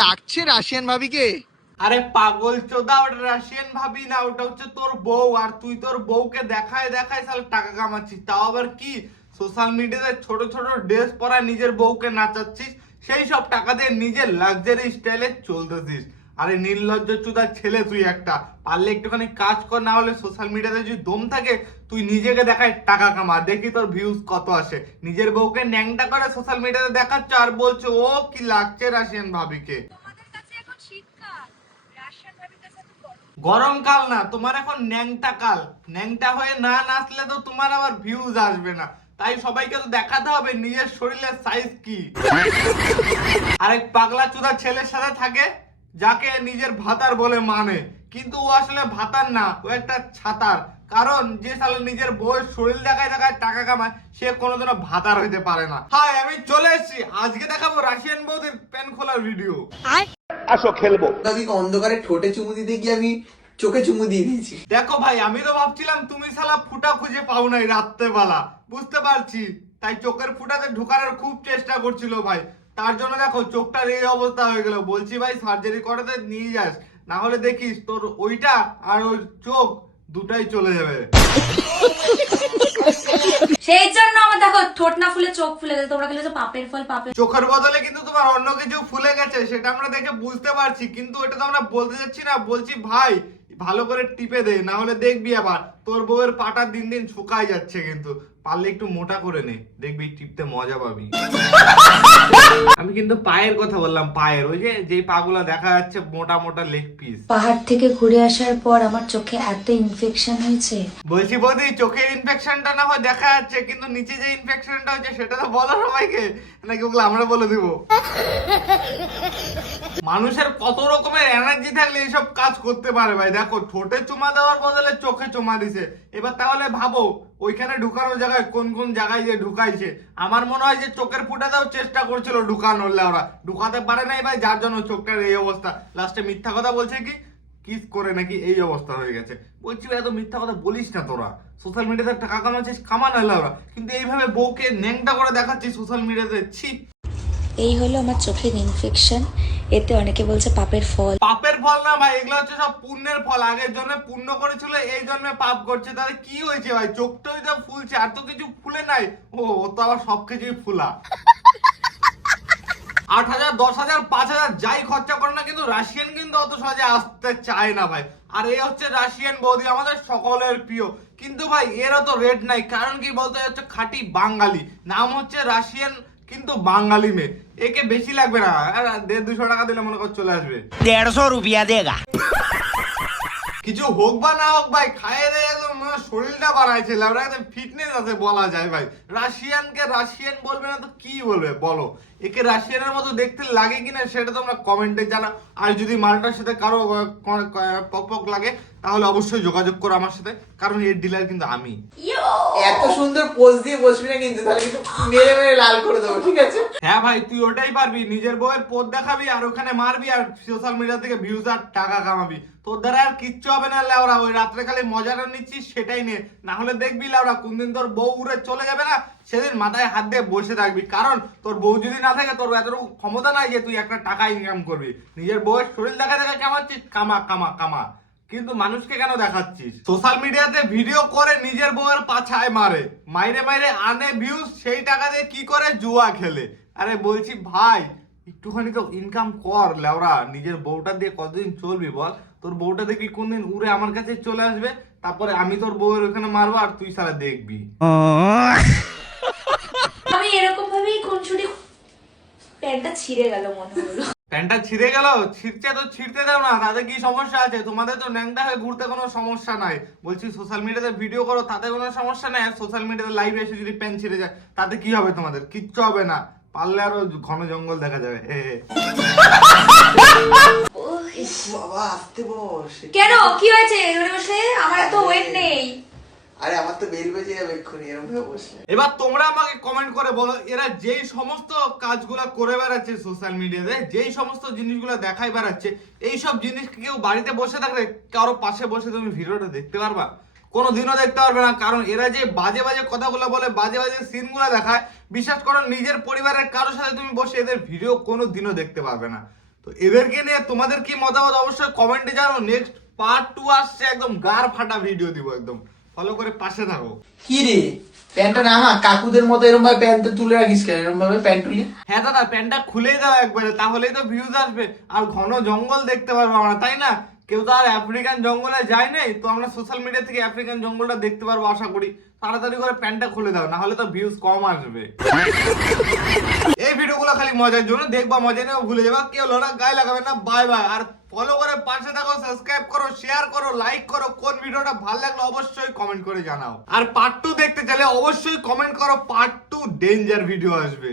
লাগছে রাশিয়ান ভাবিকে? আরে পাগল চোদা, ওটা রাশিয়ান ভাবি না, ওটা হচ্ছে তোর বউ। আর তুই তোর বউকে দেখায় দেখায় সালে টাকা কামাচ্ছিস, তাও আবার কি সোশ্যাল মিডিয়াতে ছোট ছোট ড্রেস পরা নিজের বউকে নাচাচ্ছিস, সেই সব টাকা দিয়ে নিজের লাক্সারি স্টাইলে চলতেছিস। আরে নির্লজ্জ চোদা ছেলে তুই একটা, পারলে একটুখানি কাজ কর, না হলে সোশ্যাল মিডিয়াতে যদি দম থাকে তুই নিজেকে দেখায় টাকা কামা, দেখি তোর ভিউজ কত আসে। নিজের বউকে ন্যাংটা করে সোশ্যাল মিডিয়াতে দেখাচ্ছ আর বলছো ও কি লাগছে রাশিয়ান ভাবিকে। গরমকাল না, তোমার এখন ন্যাংটা কাল। ন্যাংটা হয়ে না নাচলে তো তোমার আবার ভিউজ আসবে না, তাই সবাইকে তো দেখাতে হবে নিজের শরীরের সাইজ কি। আরেক পাগলা চোদা ছেলের সাথে থাকে যাকে নিজের ভাতার বলে মানে, কিন্তু ও আসলে ভাতার না, ও একটা ছাতার। কারণ যে সালে নিজের বউয়ের শরীর দেখায় দেখায় টাকা কামায় সে কোনোদিনও ভাতার হইতে পারে না। হাই, আমি চলে এসেছি, আজকে দেখাবো রাশিয়ান বউদের প্যান খোলার ভিডিও। আসো খেলবো। অন্ধকারে ঠোঁটে চুমু দিতে গিয়ে আমি চোখে চুমু দিয়ে দিয়েছি। দেখো ভাই, আমি তো ভাবছিলাম তুমি শালা ফুটা খুঁজে পাও নাই রাত্রেবেলা, বুঝতে পারছি, তাই চোখের ফুটাতে ঢোকানোর খুব চেষ্টা করছিল ভাই। তার জন্য দেখো চোখটার এই অবস্থা হয়ে গেল। বলছি ভাই সার্জারি করাতে নিয়ে যাস, না হলে দেখিস তোর ওইটা আর ওই চোখ দুটাই চলে যাবে। সেই জন্য আমার দেখো ঠোঁট না ফুলে চোখ ফুলে গেছে, তোমরা খেলে পাপের ফল পাপের। চোখের বদলে কিন্তু তোমার অন্য কিছু ফুলে গেছে, সেটা আমরা দেখে বুঝতে পারছি, কিন্তু এটা তো আমরা বলতে যাচ্ছি না। বলছি ভাই ভালো করে টিপে দে, না হলে দেখবি আবার তোর বউয়ের পাটা দিন দিন শুকায় যাচ্ছে। কিন্তু পারলে একটু মোটা করে নে, দেখবি টিপতে মজা পাবি। আমি কিন্তু পায়ের কথা বললাম, পায়ের ওই যে পাগুলা দেখা যাচ্ছে মোটা মোটা লেগ পিস। পাহাড় থেকে ঘুরে আসার পর আমার চোখে এত ইনফেকশন হয়েছে। বলছি বৌদি, চোখের ইনফেকশনটা না হয় দেখা যাচ্ছে, কিন্তু নিচে যে ইনফেকশনটা হচ্ছে সেটা তো বলো সবাইকে, নাকি ওগুলো আমরা বলে দিব? মানুষের কত রকমের এনার্জি থাকলে এইসব কাজ করতে পারে ভাই। দেখো ঠোঁটে চুমা দেওয়ার বদলে চোখে চুমা দিছে। এবার তাহলে ভাবো ওইখানে ঢুকানোর জায়গায় কোন কোন জায়গায় যে ঢুকাইছে। আমার মনে হয় যে চোখের ফুটাতেও চেষ্টা করছিল ঢুকানোর, ওরা ঢুকাতে পারে নাই ভাই, যার জন্য চোখটার এই অবস্থা। লাস্টে মিথ্যা কথা বলছে কি কিস করে নাকি এই অবস্থা হয়ে গেছে। বলছি এত মিথ্যা কথা বলিস না তোরা, সোশ্যাল মিডিয়াতে টাকা কামাচ্ছিস কামা না ওরা, কিন্তু এইভাবে বউকে ন্যাংটা করে দেখাচ্ছিস সোশ্যাল মিডিয়াতে, ছি। এই হলো আমার চোখের ইনফেকশন, এতে অনেকে বলছে পাপের ফল। পাপের ফল না ভাই, এগুলো হচ্ছে সব পুণ্যের ফল। আগের জন্মে পুণ্য করেছিল, এই জন্মে পাপ করছে। তাহলে কি হয়েছে ভাই? চোখটাই তো ফুলছে, আর তো কিছু ফুলে নাই। ও তো আবার সবকিছুই ফুলা। 8,000 10,000 5,000 যাই খরচা করে না, কিন্তু রাশিয়ান কিন্তু অত সহজে আসতে চায় না ভাই। আর এই হচ্ছে রাশিয়ান বৌদি, আমাদের সকলের প্রিয়। কিন্তু ভাই এরও তো রেট নাই, কারণ কি বলতে হচ্ছে খাঁটি বাঙালি, নাম হচ্ছে রাশিয়ান, কিন্তু বাঙালি মেয়ে। একে বেশি লাগবে না, 150-200 টাকা দিলে মনে কর চলে আসবে। 150 रुपया देगा। কিছু হোক বা না হোক ভাই, খাইয়ে দেয় একদম শরীরটা বানাইছে, একদম ফিটনেস আছে বলা যায় ভাই। রাশিয়ানকে রাশিয়ান বলবে না তো কি বলবে বলো? একে রাশিয়ানের মতো দেখতে লাগে কিনা সেটা তোমরা কমেন্টে জানাও। আর যদি মালটার সাথে কারো পক পক লাগে তাহলে অবশ্যই যোগাযোগ করো আমার সাথে, কারণ এর ডিলার কিন্তু আমি। এত সুন্দর পোজ দিয়ে বসবি না কিন্তু, তাহলে কিন্তু মেরে মেরে লাল করে দেবো, ঠিক আছে? হ্যাঁ ভাই, তুই ওটাই পারবি, নিজের বউয়ের পোদ দেখাবি আর ওখানে মারবি আর সোশ্যাল মিডিয়া থেকে ভিউজ আর টাকা কামাবি। তোর দ্বারা আর কিচ্ছু হবে না লাউরা, ওই রাত্রে খালি মজাটা নিচ্ছিস সেটাই নে, না হলে দেখবি লাউরা কোনদিন তোর বউ উড়ে চলে যাবে না, সেদিন মাথায় হাত দিয়ে বসে থাকবি। কারণ তোর বউ যদি না থাকে, তোর এতটুকু ক্ষমতা নাই যে তুই একটা টাকা ইনকাম করবি। নিজের বউয়ের শরীর দেখা দেখা কামাচ্ছিস, কামা কামা কামা, কিন্তু মানুষকে কেন দেখাচ্ছিস? সোশ্যাল মিডিয়াতে ভিডিও করে নিজের বউয়ের পাছায় মারে, মাইরে মাইরে আনে ভিউজ, সেই টাকা দিয়ে কি করে? জুয়া খেলে। আরে বলছি ভাই একটুখানি তো ইনকাম কর লেওরা, নিজের বউটা দিয়ে কতদিন চলবি বল? তোর বউটা দেখবি কোনদিন উড়ে আমার কাছে চলে আসবে, তারপরে আমি তোর বউয়ের ওখানে মারবো আর তুই সারা দেখবি। আমি এরকম ভাবেই খুনসুটি প্যান্টটা ছিঁড়ে গেল মনে হলো। প্যান্টটা ছিঁড়ে গেল? ছিঁড়ছে তো ছিঁড়তে দাও না, তাতে কি সমস্যা আছে? তোমাদের তো ন্যাংটা হয়ে ঘুরতে কোনো সমস্যা নাই। বলছি সোশ্যাল মিডিয়াতে ভিডিও করো, তাতে কোনো সমস্যা নাই। আর সোশ্যাল মিডিয়াতে লাইভে এসে যদি প্যান্ট ছিঁড়ে যায় তাতে কি হবে? তোমাদের কিচ্ছু হবে না, পারলে আরো ঘন জঙ্গল দেখা যাবে। বাবা আসতে বস। কেন কি হয়েছে বসে? আমার এত ওয়েট নেই। আরে আমার তো বেল বেজে যাবে এক্ষুনি এরকম ভাবে বসলে। এবার তোমরা আমাকে কমেন্ট করে বলো, এরা যেই সমস্ত কাজগুলো করে বেড়াচ্ছে সোশ্যাল মিডিয়াতে, যেই সমস্ত জিনিসগুলো দেখাই বেড়াচ্ছে, এই সব জিনিস কেউ বাড়িতে বসে থাকলে কারো পাশে বসে তুমি ভিডিওটা দেখতে পারবা? কোনোদিনও দেখতে পারবে না। কারণ এরা যে বাজে বাজে কথাগুলো বলে, বাজে বাজে সিনগুলো দেখায়, বিশ্বাস করো নিজের পরিবারের কারোর সাথে তুমি বসে এদের ভিডিও কোনোদিনও দেখতে পারবে না। তো এদেরকে নিয়ে তোমাদের কি মতামত অবশ্যই কমেন্টে জানাও। নেক্সট পার্ট 2 আসছে, একদম গার ফাটা ভিডিও দিব, একদম ফলো করে পাশে থাকো। কি রে প্যান্টটা নামা, কাকুদের মতো এরকম ভাবে প্যান্টটা তুলে রাখিস কেন, এরকম ভাবে প্যান্ট তুলি? হ্যাঁ দাদা, প্যান্টটা খুলেই দাও একবারে, তাহলেই তো ভিউজ আসবে আর ঘন জঙ্গল দেখতে পারবো আমরা, তাই না? কেউ তো আর আফ্রিকান জঙ্গলে যায় নাই, তো আমরা সোশ্যাল মিডিয়া থেকে আফ্রিকান জঙ্গলটা দেখতে পারবো আশা করি। তাড়াতাড়ি করে প্যান্টটা খুলে দাও, না হলে তো ভিউজ কম আসবে। এই ভিডিওগুলো খালি মজার জন্য দেখবা, মজা নেও, ভুলে যাবা, কেউ লোনা গায়ে লাগাবে না। Bye bye. আর ফলো করে পাশে থাকো, সাবস্ক্রাইব করো, শেয়ার করো, লাইক করো। কোন ভিডিওটা ভালো লাগলো অবশ্যই কমেন্ট করে জানাও। আর পার্ট 2 দেখতে চাইলে অবশ্যই কমেন্ট করো, পার্ট 2 ডেঞ্জার ভিডিও আসবে।